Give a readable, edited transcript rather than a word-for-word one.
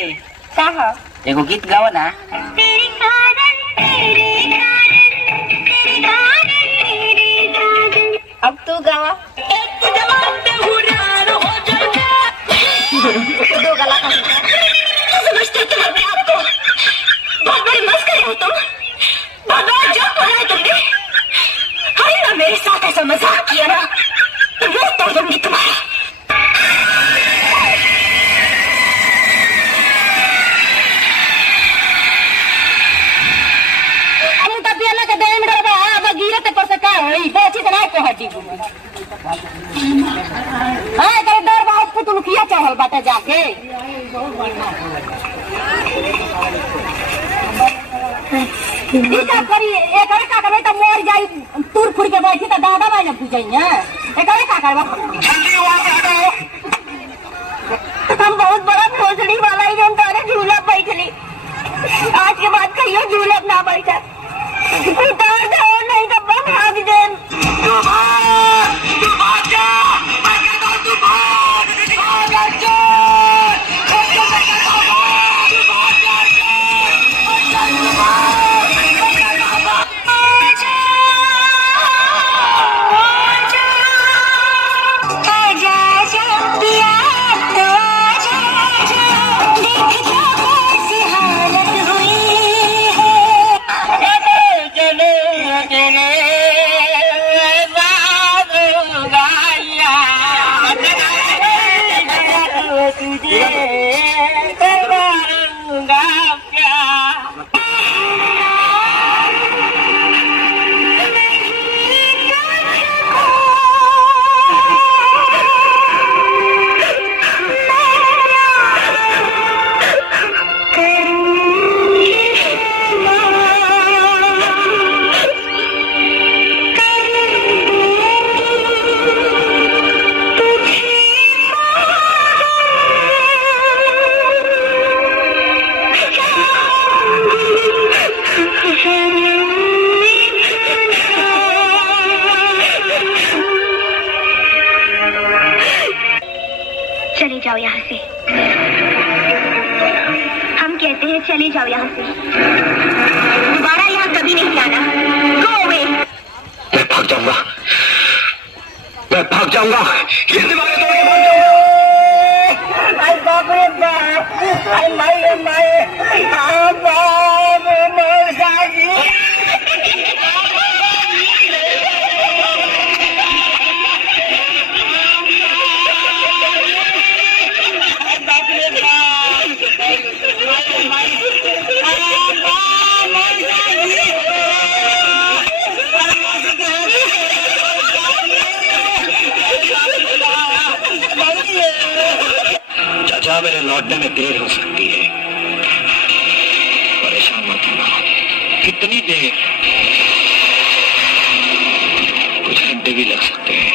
का एगो गीत गाओ ना। अब तू गावा। दो गला का समझते तुम अपने आप को बहुत बड़ी मस्करी हो तुम। बहुत बड़ा जोक बनाया तुमने। अरे ना मेरे साथ ऐसा मजाक किया ना तो वो तोड़ दूंगी तुम्हारा। डर बहुत पुतुलखिया चढ़ल बाटे जाके करी एक का करबे तो मोर जाई तुर फुर के बैठी तो दादा भाई ने पूछइया एक का करबा जल्दी वहां से हटाओ। हम बहुत बड़ा भोसड़ी वाला ही हम तारे झूला बैठली आज के बाद कहियो झूला ना बैठा उतार दो नहीं तो बम भाग दे। तू भाग जा मैं कहता हूं तू भाग जा चले जाओ यहाँ से। हम कहते हैं चले जाओ यहाँ से। दोबारा यहाँ कभी नहीं आना। Go away। मैं भाग जाऊंगा। ये दीवारें तोड़ के भाग जाऊंगा। आई बाप रे बाप। आई माई मर जाएगी। चाचा मेरे लौटने में देर हो सकती है, परेशान मत होना। कितनी देर? कुछ घंटे भी लग सकते हैं।